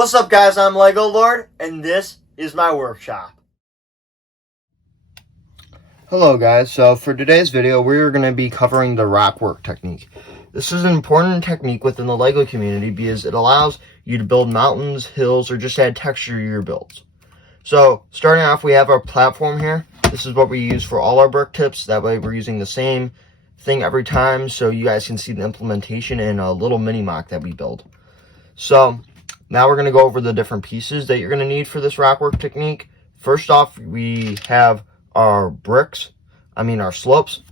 What's up guys, I'm LegoLord, and this is my workshop. Hello guys, so for today's video we're going to be covering the rock work technique. This is an important technique within the LEGO community because it allows you to build mountains, hills, or just add texture to your builds. So starting off, we have our platform here. This is what we use for all our brick tips. That way we're using the same thing every time so you guys can see the implementation in a little mini mock that we build. So now we're going to go over the different pieces that you're going to need for this rock work technique. First off, we have our our slopes.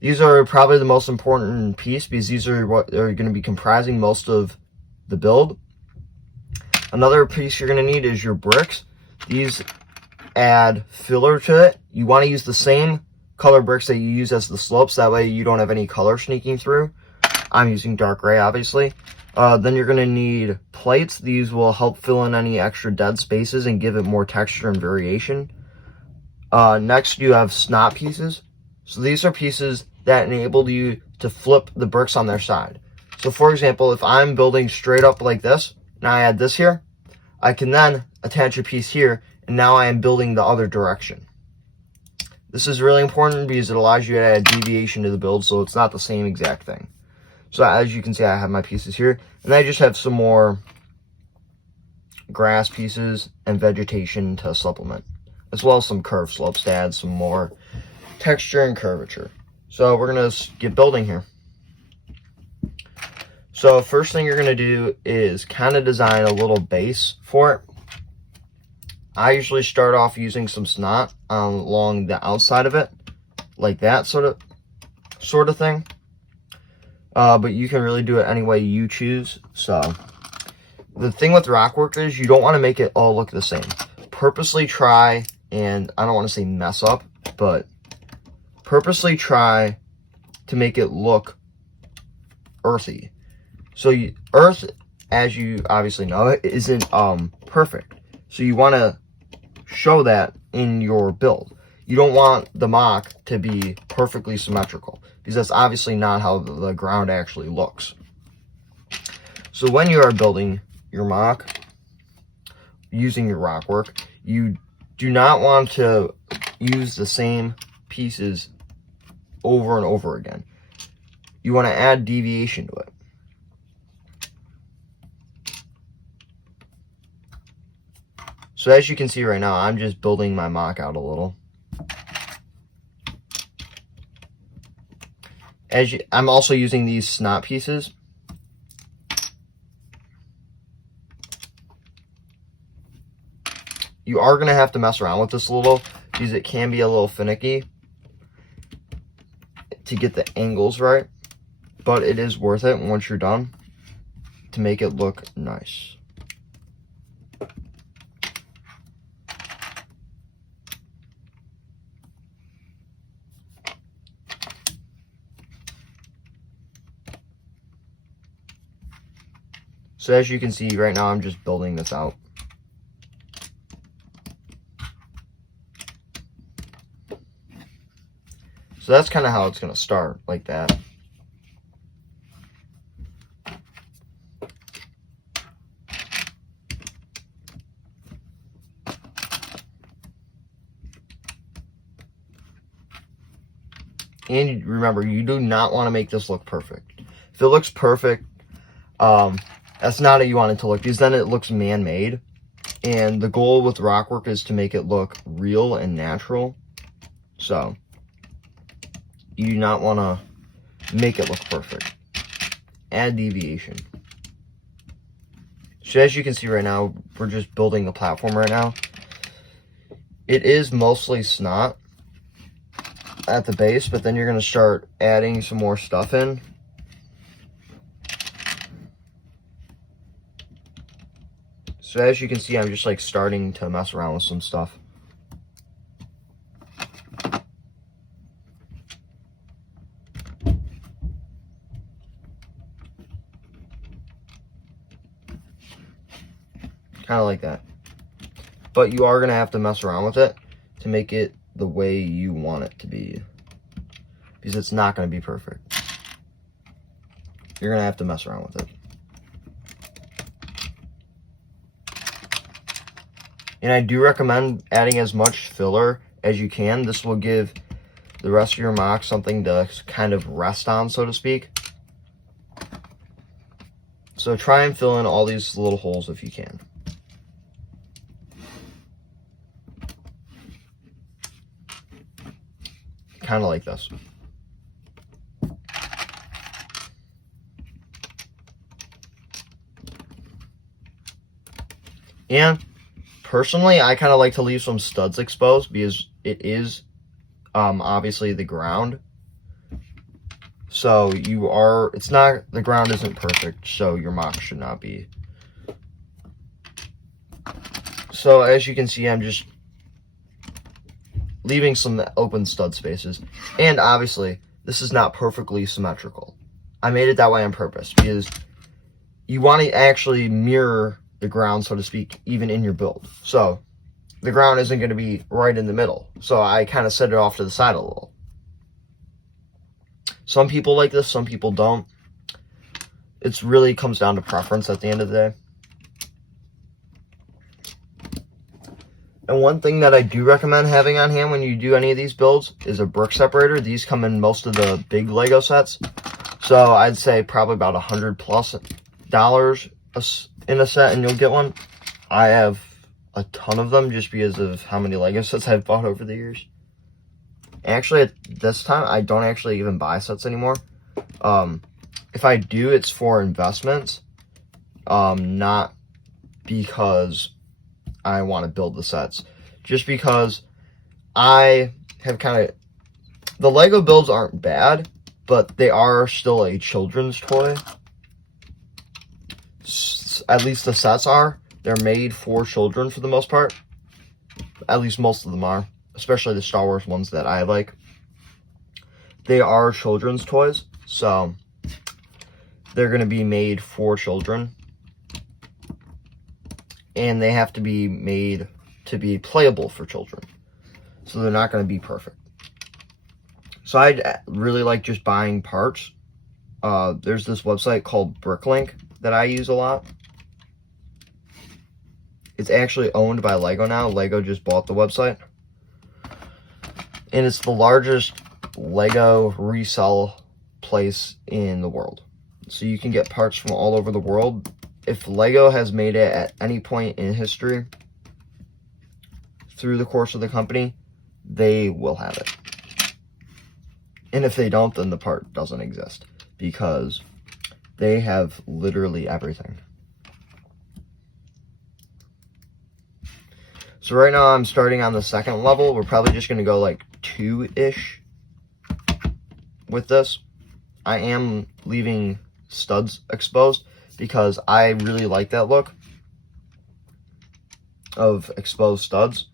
These are probably the most important piece because these are what are going to be comprising most of the build. Another piece you're going to need is your bricks. These add filler to it. You want to use the same color bricks that you use as the slopes. That way you don't have any color sneaking through. I'm using dark gray, obviously. Then you're going to need plates. These will help fill in any extra dead spaces and give it more texture and variation. Next, you have snot pieces. So these are pieces that enable you to flip the bricks on their side. So for example, if I'm building straight up like this, and I add this here, I can then attach a piece here, and now I am building the other direction. This is really important because it allows you to add deviation to the build, so it's not the same exact thing. So as you can see, I have my pieces here, and I just have some more grass pieces and vegetation to supplement, as well as some curved slopes to add some more texture and curvature. So we're going to get building here. So first thing you're going to do is kind of design a little base for it. I usually start off using some snot along the outside of it, like that sort of thing. But you can really do it any way you choose. So the thing with rock work is you don't want to make it all look the same. Purposely try, and I don't want to say mess up, but purposely try to make it look earthy. So earth, as you obviously know, isn't perfect. So you want to show that in your build. You don't want the mock to be perfectly symmetrical, because that's obviously not how the ground actually looks. So when you are building your mock, using your rock work, you do not want to use the same pieces over and over again. You want to add deviation to it. So as you can see right now, I'm just building my mock out a little. I'm also using these snot pieces. You are going to have to mess around with this a little because it can be a little finicky to get the angles right, but it is worth it once you're done to make it look nice. So as you can see right now, I'm just building this out. So that's kind of how it's going to start, like that. And remember, you do not want to make this look perfect. If it looks perfect, that's not how you want it to look, because then it looks man-made. And the goal with rock work is to make it look real and natural. So you do not want to make it look perfect. Add deviation. So as you can see right now, we're just building the platform right now. It is mostly snot at the base, but then you're going to start adding some more stuff in. So as you can see, I'm just like starting to mess around with some stuff. Kind of like that. But you are going to have to mess around with it to make it the way you want it to be, because it's not going to be perfect. You're going to have to mess around with it. And I do recommend adding as much filler as you can. This will give the rest of your mock something to kind of rest on, so to speak. So try and fill in all these little holes if you can. Kind of like this. And personally, I kind of like to leave some studs exposed because it is obviously the ground. So the ground isn't perfect, so your mock should not be. So as you can see, I'm just leaving some open stud spaces. And obviously, this is not perfectly symmetrical. I made it that way on purpose because you want to actually mirror the ground, so to speak, even in your build. So the ground isn't going to be right in the middle. So I kind of set it off to the side a little. Some people like this, some people don't. It really comes down to preference at the end of the day. And one thing that I do recommend having on hand when you do any of these builds is a brick separator. These come in most of the big Lego sets. So I'd say probably about $100+ in a set, and you'll get one. I have a ton of them just because of how many Lego sets I've bought over the years. Actually, at this time, I don't actually even buy sets anymore. If I do, it's for investments, not because I want to build the sets. Just because I have the Lego builds aren't bad, but they are still a children's toy. At least the sets are. They're made for children for the most part. At least most of them are. Especially the Star Wars ones that I like. They are children's toys. So they're going to be made for children. And they have to be made to be playable for children. So they're not going to be perfect. So I really like just buying parts. There's this website called Bricklink that I use a lot. It's actually owned by Lego now. Lego just bought the website. And it's the largest Lego resell place in the world. So you can get parts from all over the world. If Lego has made it at any point in history through the course of the company, they will have it. And if they don't, then the part doesn't exist because they have literally everything. So right now I'm starting on the second level. We're probably just going to go like 2-ish with this. I am leaving studs exposed because I really like that look of exposed studs.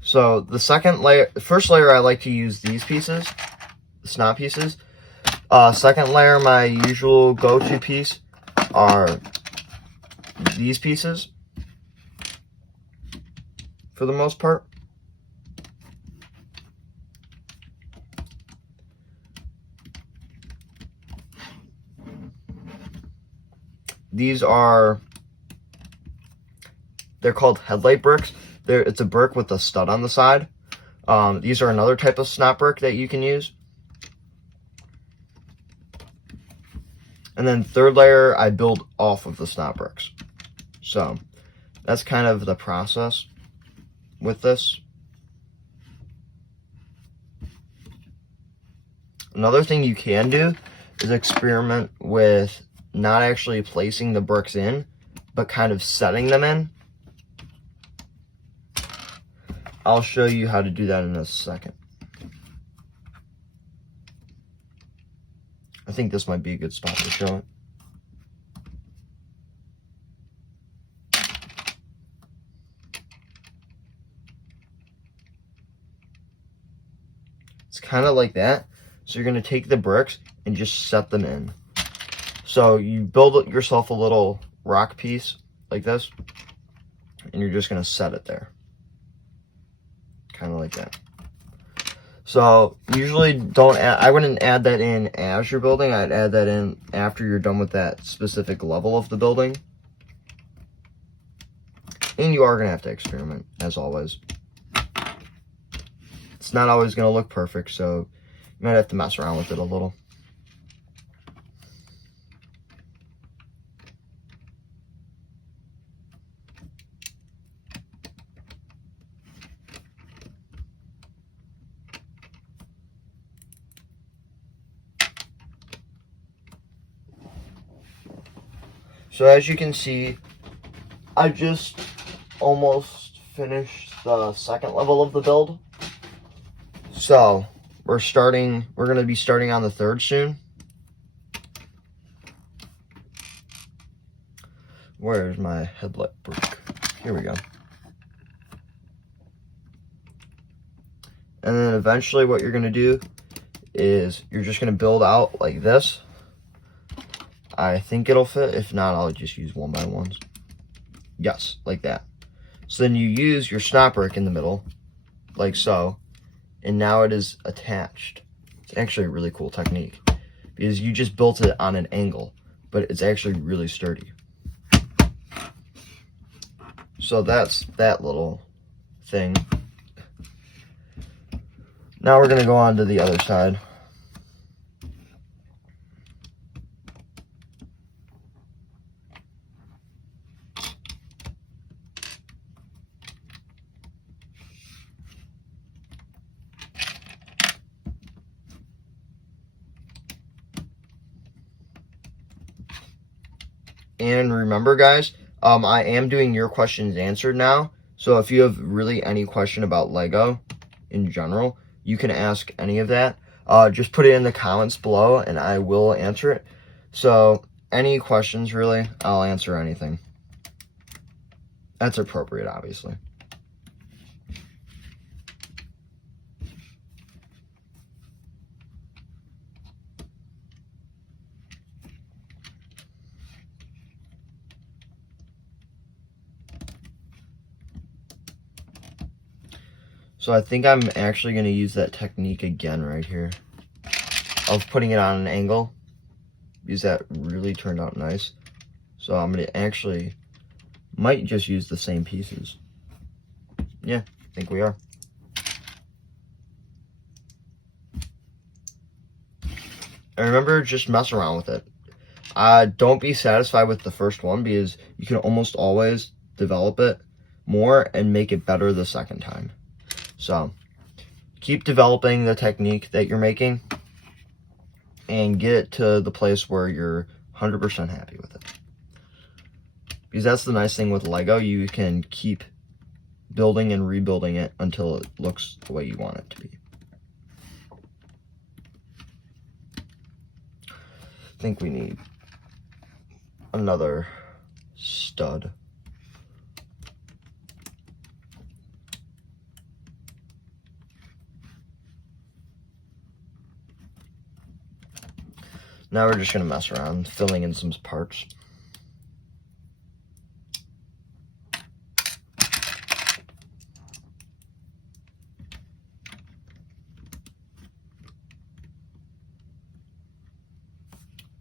So the first layer I like to use these pieces, the snot pieces. Second layer, my usual go-to piece are these pieces for the most part. They're called headlight bricks. It's a brick with a stud on the side. These are another type of snot brick that you can use. And then third layer, I build off of the snot bricks. So that's kind of the process with this. Another thing you can do is experiment with not actually placing the bricks in, but kind of setting them in. I'll show you how to do that in a second. I think this might be a good spot to show it. It's kind of like that. So you're going to take the bricks and just set them in. So you build yourself a little rock piece like this, and you're just going to set it there. Kind of like that. So usually I wouldn't add that in as you're building. I'd add that in after you're done with that specific level of the building. And you are going to have to experiment, as always. It's not always going to look perfect, so you might have to mess around with it a little. So as you can see, I just almost finished the second level of the build. So we're going to be starting on the third soon. Where's my headlight brick? Here we go. And then eventually what you're going to do is you're just going to build out like this. I think it'll fit. If not, I'll just use 1x1s. Yes, like that. So then you use your snap brick in the middle, like so, and now it is attached. It's actually a really cool technique because you just built it on an angle, but it's actually really sturdy. So that's that little thing. Now we're going to go on to the other side. And remember, guys, I am doing your questions answered now. So if you have really any question about Lego in general, you can ask any of that. Just put it in the comments below and I will answer it. So any questions, really, I'll answer anything. That's appropriate, obviously. So I think I'm actually going to use that technique again right here of putting it on an angle, because that really turned out nice. So I'm going to actually might just use the same pieces. Yeah, I think we are. And remember, just mess around with it. Don't be satisfied with the first one because you can almost always develop it more and make it better the second time. So keep developing the technique that you're making and get it to the place where you're 100% happy with it. Because that's the nice thing with Lego. You can keep building and rebuilding it until it looks the way you want it to be. I think we need another stud. Now we're just going to mess around, filling in some parts.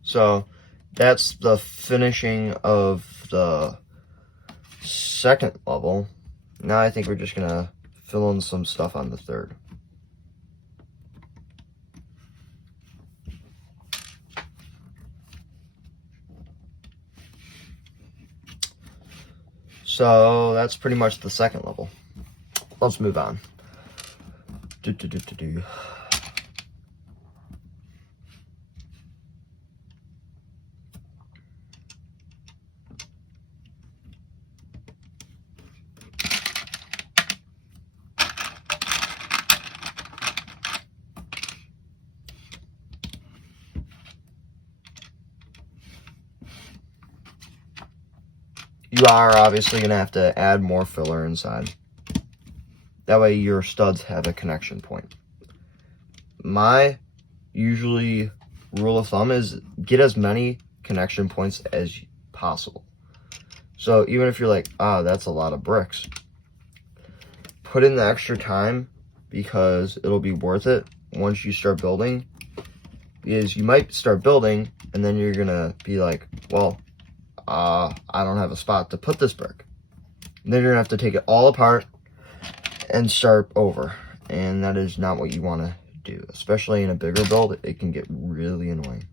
So that's the finishing of the second level. Now I think we're just going to fill in some stuff on the third. So that's pretty much the second level. Let's move on. You are obviously going to have to add more filler inside. That way your studs have a connection point. My usually rule of thumb is get as many connection points as possible. So even if you're like, that's a lot of bricks, put in the extra time because it'll be worth it once you start building. Because you might start building and then you're going to be like, well, I don't have a spot to put this brick. Then you're gonna have to take it all apart and start over. And that is not what you want to do, especially in a bigger build. It can get really annoying.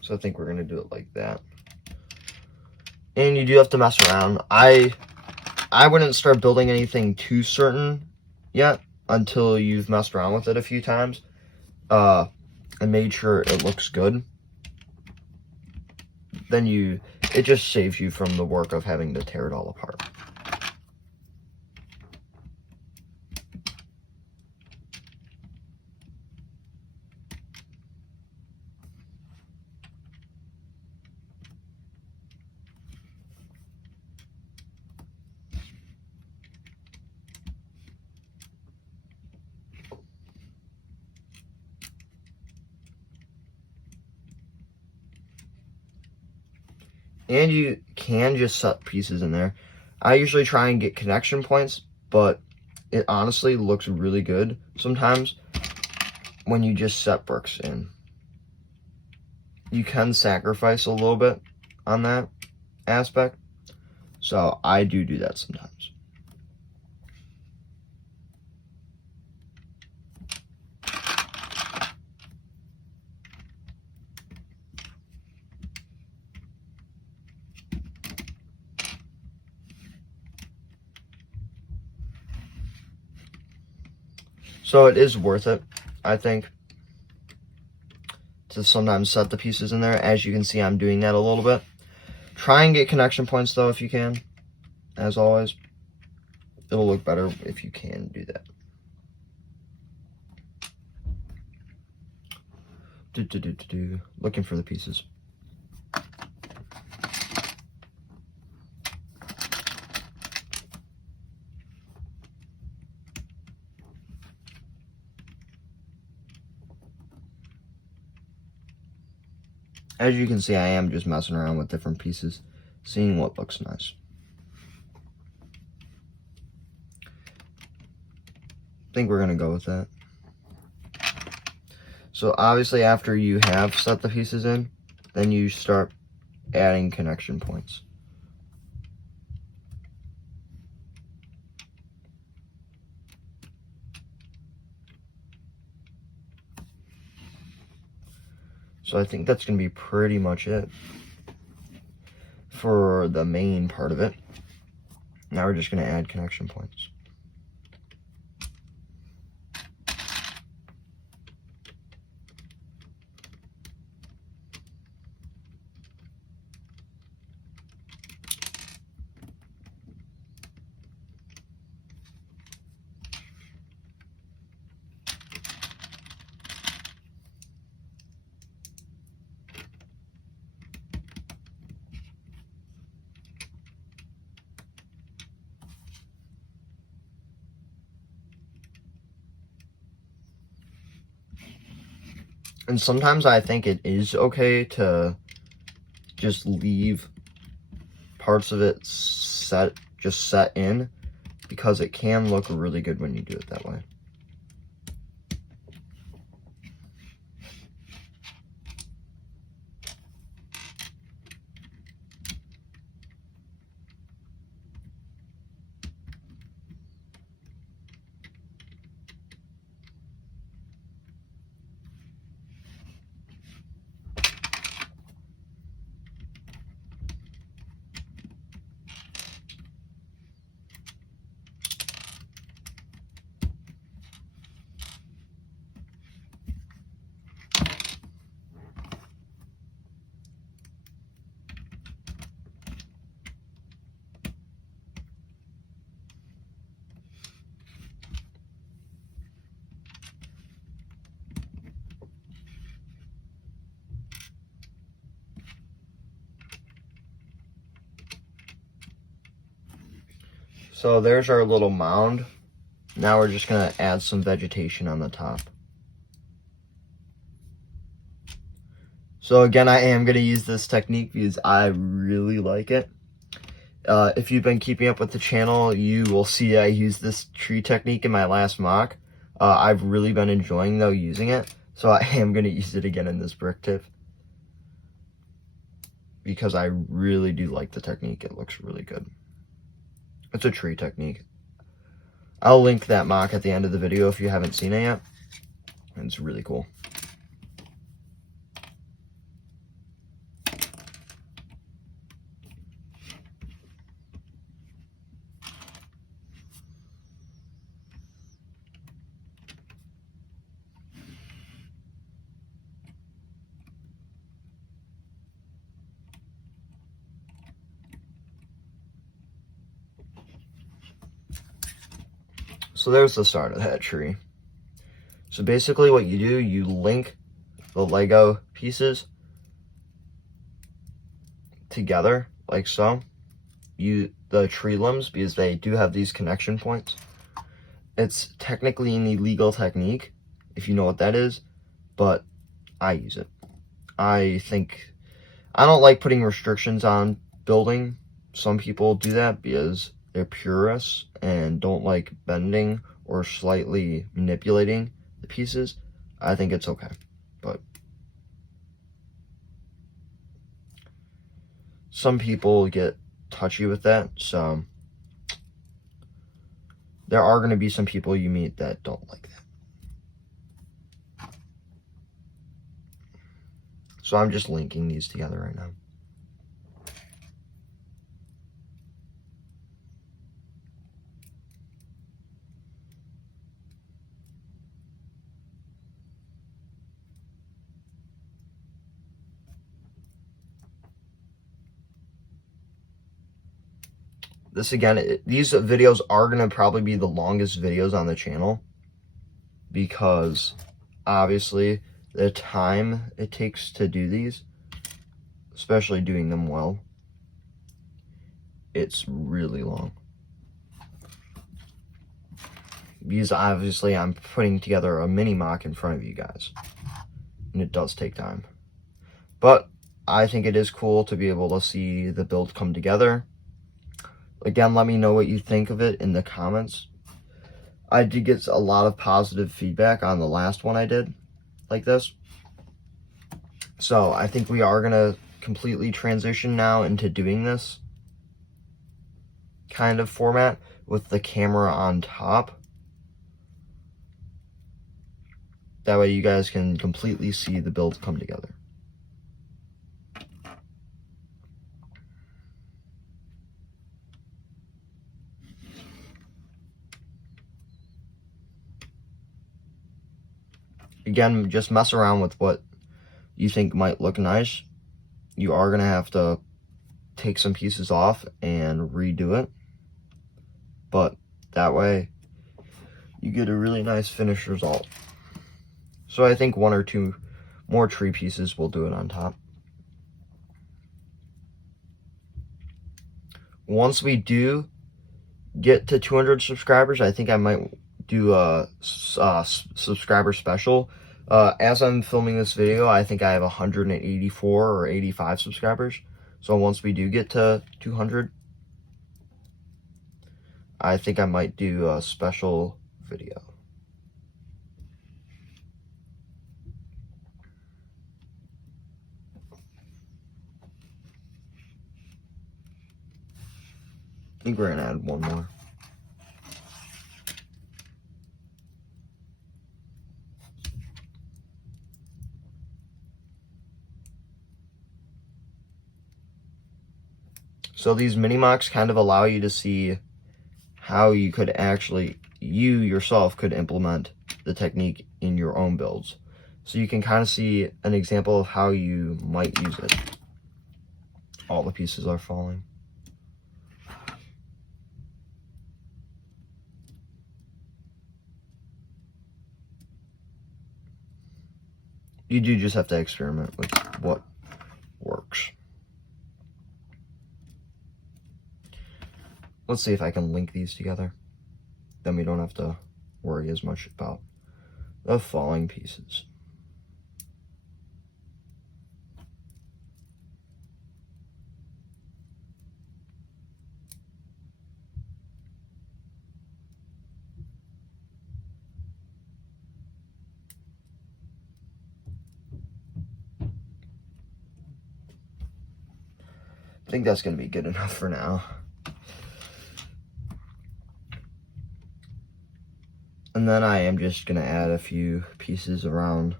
So I think we're gonna do it like that. And you do have to mess around. I wouldn't start building anything too certain yet until you've messed around with it a few times and made sure it looks good. Then it just saves you from the work of having to tear it all apart. And you can just set pieces in there. I usually try and get connection points, but it honestly looks really good sometimes when you just set bricks in. You can sacrifice a little bit on that aspect, so I do that sometimes. So it is worth it, I think, to sometimes set the pieces in there. As you can see, I'm doing that a little bit. Try and get connection points, though, if you can. As always, it'll look better if you can do that. Looking for the pieces. As you can see, I am just messing around with different pieces, seeing what looks nice. I think we're gonna go with that. So obviously after you have set the pieces in, then you start adding connection points. So I think that's going to be pretty much it for the main part of it. Now we're just going to add connection points. And sometimes I think it is okay to just leave parts of it set in, because it can look really good when you do it that way. So there's our little mound. Now we're just going to add some vegetation on the top. So again, I am going to use this technique because I really like it. If you've been keeping up with the channel, you will see I use this tree technique in my last mock. I've really been enjoying, though, using it. So I am going to use it again in this brick tip, because I really do like the technique. It looks really good. It's a tree technique. I'll link that mock at the end of the video if you haven't seen it yet. It's really cool. So there's the start of that tree. So basically what you do, you link the Lego pieces together like so. The tree limbs, because they do have these connection points. It's technically an illegal technique, if you know what that is, but I use it. I don't like putting restrictions on building. Some people do that because they're purists and don't like bending or slightly manipulating the pieces. I think it's okay, but some people get touchy with that, so there are going to be some people you meet that don't like that. So I'm just linking these together right now. This again, these videos are going to probably be the longest videos on the channel, because obviously the time it takes to do these, especially doing them well, it's really long. Because obviously I'm putting together a mini mock in front of you guys, and it does take time. But I think it is cool to be able to see the build come together. Again, let me know what you think of it in the comments. I did get a lot of positive feedback on the last one I did like this. So I think we are going to completely transition now into doing this kind of format with the camera on top. That way you guys can completely see the build come together. Again, just mess around with what you think might look nice. You are going to have to take some pieces off and redo it. But that way, you get a really nice finished result. So I think 1 or 2 more tree pieces will do it on top. Once we do get to 200 subscribers, I think I might do a subscriber special. As I'm filming this video, I think I have 184 or 85 subscribers. So once we do get to 200, I think I might do a special video. I think we're gonna add 1 more. So these mini mocks kind of allow you to see how you could actually, you yourself could implement the technique in your own builds. So you can kind of see an example of how you might use it. All the pieces are falling. You do just have to experiment with what works. Let's see if I can link these together. Then we don't have to worry as much about the falling pieces. I think that's going to be good enough for now. And then I am just going to add a few pieces around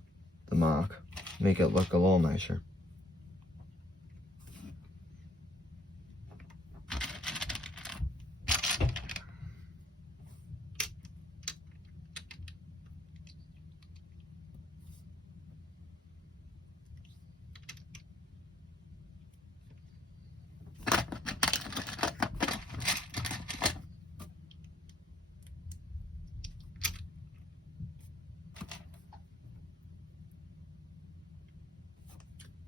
the mock, make it look a little nicer.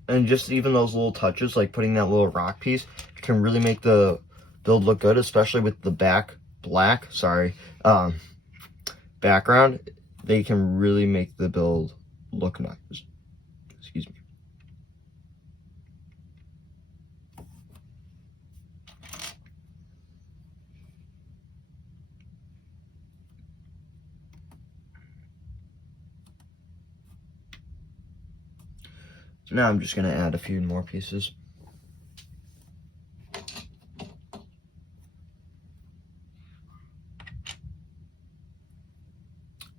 And just even those little touches, like putting that little rock piece, can really make the build look good, especially with the background. They can really make the build look nice. Excuse me. So now I'm just going to add a few more pieces.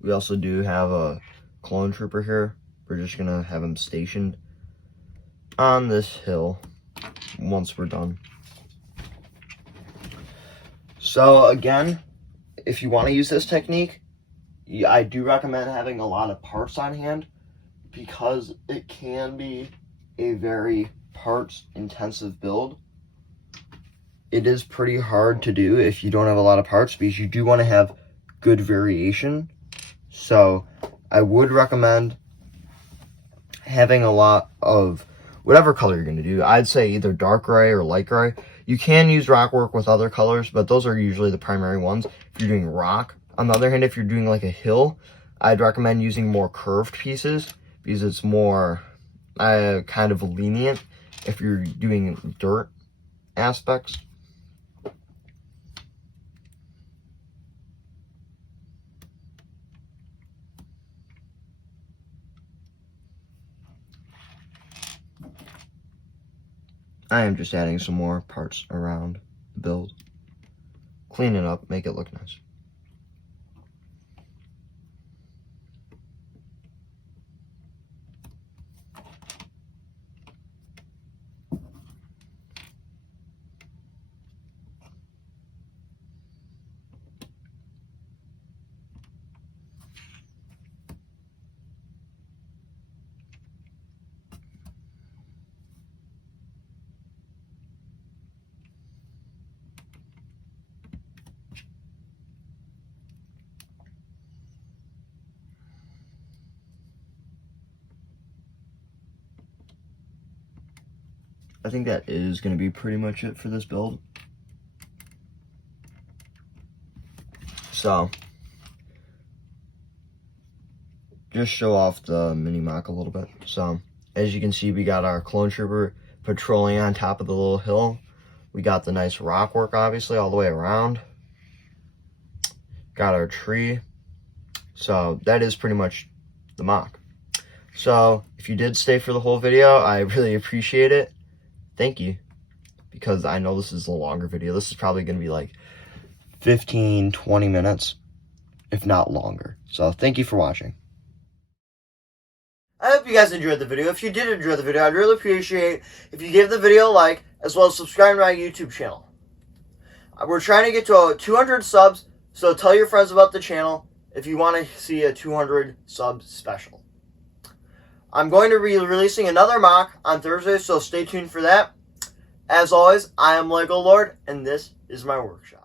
We also do have a clone trooper here. We're just going to have him stationed on this hill once we're done. So again, if you want to use this technique, I do recommend having a lot of parts on hand, because it can be a very parts intensive build. It is pretty hard to do if you don't have a lot of parts, because you do want to have good variation. So I would recommend having a lot of whatever color you're going to do. I'd say either dark gray or light gray. You can use rock work with other colors, but those are usually the primary ones if you're doing rock. On the other hand, if you're doing like a hill, I'd recommend using more curved pieces, because it's more kind of lenient if you're doing dirt aspects. I am just adding some more parts around the build. Clean it up, make it look nice. I think that is going to be pretty much it for this build. So, just show off the mini mock a little bit. So, as you can see, we got our clone trooper patrolling on top of the little hill. We got the nice rock work, obviously, all the way around. Got our tree. So, that is pretty much the mock. So, if you did stay for the whole video, I really appreciate it. Thank you, because I know this is a longer video. This is probably going to be like 15-20 minutes, if not longer. So thank you for watching. I hope you guys enjoyed the video. If you did enjoy the video, I'd really appreciate if you give the video a like, as well as subscribe to my YouTube channel. We're trying to get to 200 subs, so tell your friends about the channel if you want to see a 200 sub special. I'm going to be releasing another mock on Thursday, so stay tuned for that. As always, I am LegoLord, and this is my workshop.